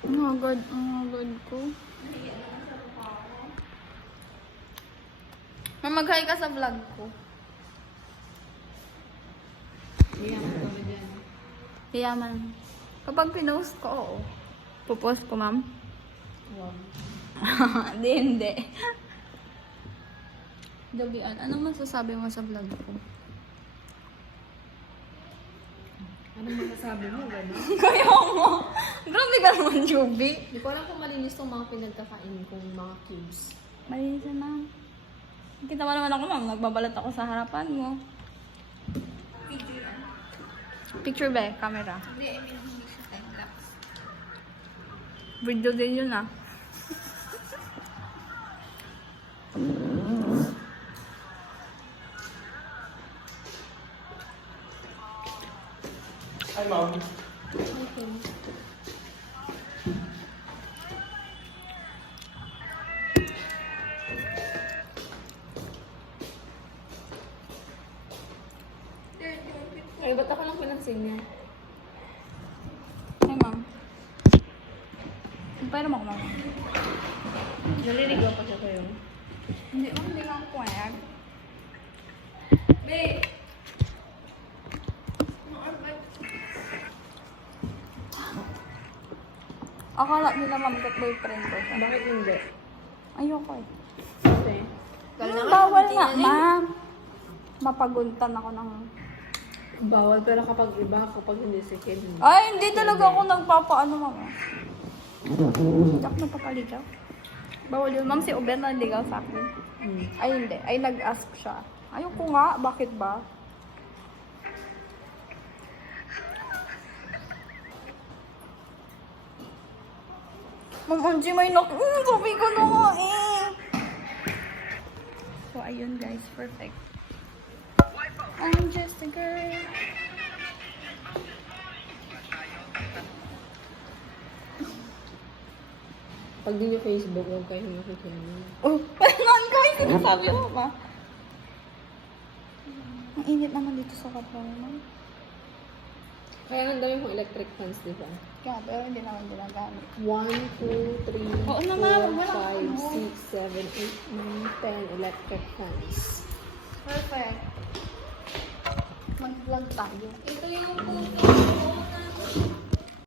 Ang agad ko. Mamaghay ka sa vlog ko. Yaman. Kapag pinost ko, oo. Pupost ko, ma'am? Wow. Hindi. Jobian, anong masasabi mo sa vlog ko? Anong masasabi mo, gano'n? Kaya mo! Grabe ka naman, Joby. Hindi ko alam kung malinis tong mga pinagkakain kong mga cubes. Malinis na. Kita mo naman ako, ma'am. Nagbabalat ako sa harapan mo. Picture ba? Camera. Hindi, I mean, hindi siya time-lapse. Video din yun, ah. Hi, Mom. Okay. Ay, ba't ako lang pinansin niya? Hey, ma'am. Pwede mo ako, ma'am. Naliligaw pa siya kayo. Hindi, ma'am. Hindi lang ako kwayag. Babe! Akala nila, ma'am, kat boyfriend ko siya. Bakit hindi? Ayoko eh. Kasi, Bawal nga, ma'am. Mapaguntan ako ng... bawal pero kapag iba, kapag hindi si Ken. Ay, hindi talaga ako nagpapaano, ma'am. Hindi ako nagpapaligaw. Bawal yun. Ma'am, si Uber na ligaw sa akin. Ay, hindi. Ay, nag-ask siya. Ayoko nga. Bakit ba? Ma'am, Angie, may sabi ko na nga eh. So, ayun guys. Perfect. I'm just a girl. Pag di niyo Facebook, huwag kayo makikinig. Oh, parang ko yung sinasabi mo ba? Ang init naman dito sa kapwa naman. Kaya ang dami mong electric fans, di ba? Kaya, pero hindi naman ginagamit. 1, 2, 3, Oo 4, naman, wala 5, ano. 6, 7, 8, 9, 10 electric fans. Perfect. Mag-vlog tayo. Ito yung phone ko.